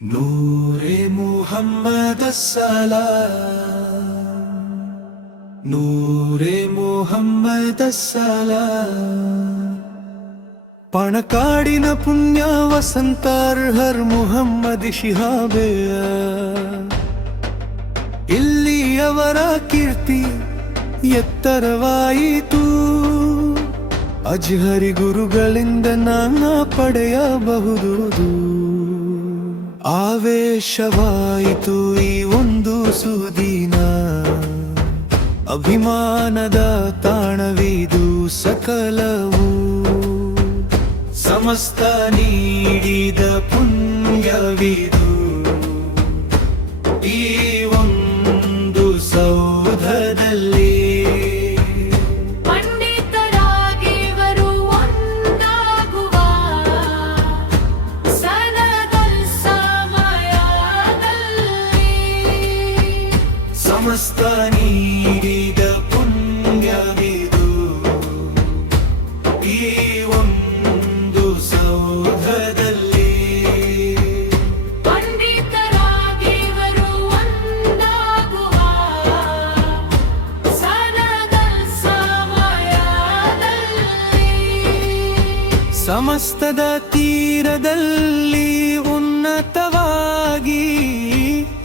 ನೂರೆ ಮುಹಮ್ಮದ ಸಲಾಂ, ನೂರೆ ಮುಹಮ್ಮದ ಸಲಾಂ. ಪಣಕಾಡಿನ ಪುಣ್ಯ ವಸಂತಾರ್ಹರ್ ಮುಹಮ್ಮದ್ ಶಿಹಾಬೆ, ಇಲ್ಲಿಯವರ ಕೀರ್ತಿ ಎತ್ತರವಾಯಿತು. ಅಜ್ಹರಿ ಗುರುಗಳಿಂದ ಜ್ಞಾನ ಪಡೆಯಬಹುದು. ಆವೇಶವಾಯಿತು ಈ ಒಂದು ಸುದಿನ, ಅಭಿಮಾನದ ತಾಣವಿದು ಸಕಲವು. ಸಮಸ್ತ ನೀಡಿದ ಪುಣ್ಯವಿದು ಈ ಒಂದು ಸೌಧದಲ್ಲಿ. ಸಮಸ್ತ ನೀಡಿದ ಪುಣ್ಯವಿದು ಈ ಒಂದು ಸೌಧದಲ್ಲಿ. ಪಂಡಿತರಾಗಿವರು ಒಂದಾಗುವ ಸನದ ಸಮಯದಲ್ಲಿ. ಸಮಸ್ತದ ತೀರದಲ್ಲಿ ಉನ್ನತವಾಗಿ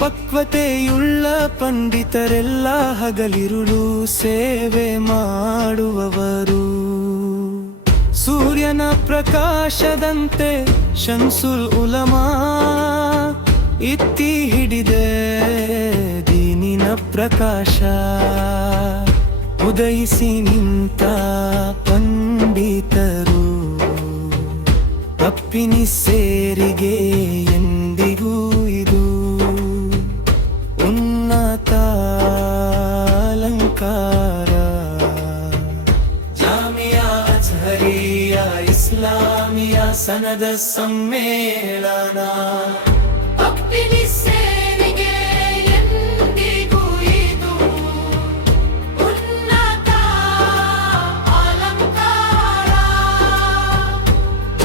ಪಕ್ವತೆಯುಳ್ಳ ಪಂಡಿತರೆಲ್ಲ ಹಗಲಿರುಳು ಸೇವೆ ಮಾಡುವವರು. ಸೂರ್ಯನ ಪ್ರಕಾಶದಂತೆ ಶಂಸುಲ್ ಉಲಮಾ ಇತ್ತಿ ಹಿಡಿದೆ ದೀನಿನ ಪ್ರಕಾಶ. ಉದಯಿಸಿ ನಿಂತ ಪಂಡಿತರು ತಪ್ಪಿನಿ ಸೇರಿಗೆ ಎಂದಿಗೂ ಇದು ಉನ್ನತ ಅಲಂಕಾರ. ಜಾಮಿಯಾ ಅಜ್ಹರಿಯಾ ಇಸ್ಲಾಮಿಯಾ ಸನದ ಸಮ್ಮೇಳನ. ತಪ್ಪಿನಿ ಸೇರಿಗೆ ಎಂದಿಗೂ ಇದು ಉನ್ನತ ಅಲಂಕಾರ.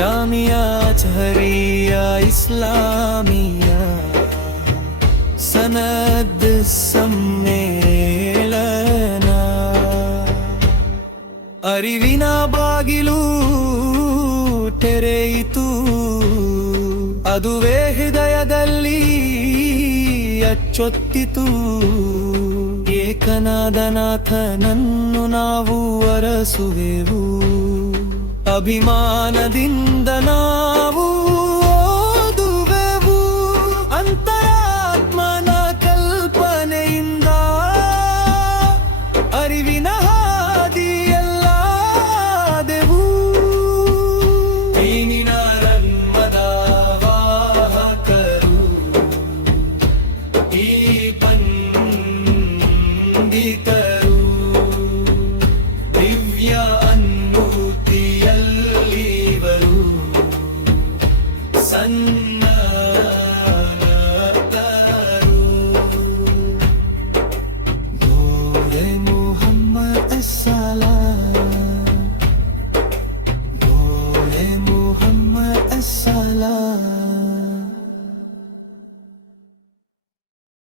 ಜಾಮಿಯಾ ಅಜ್ಹರಿಯಾ ಇಸ್ಲಾಮಿಯಾ ಸನದ್ ಸಮ್ಮೇಳನ. ಅರಿವಿನ ಬಾಗಿಲು ತೆರೆಯಿತು, ಅದುವೇ ಹೃದಯದಲ್ಲಿ ಅಚ್ಚೊತ್ತಿತು. ಏಕನಾದ ನಾಥನನ್ನು ನಾವು ಅರಸುವೆವು, ಅಭಿಮಾನದಿಂದ ನಾವು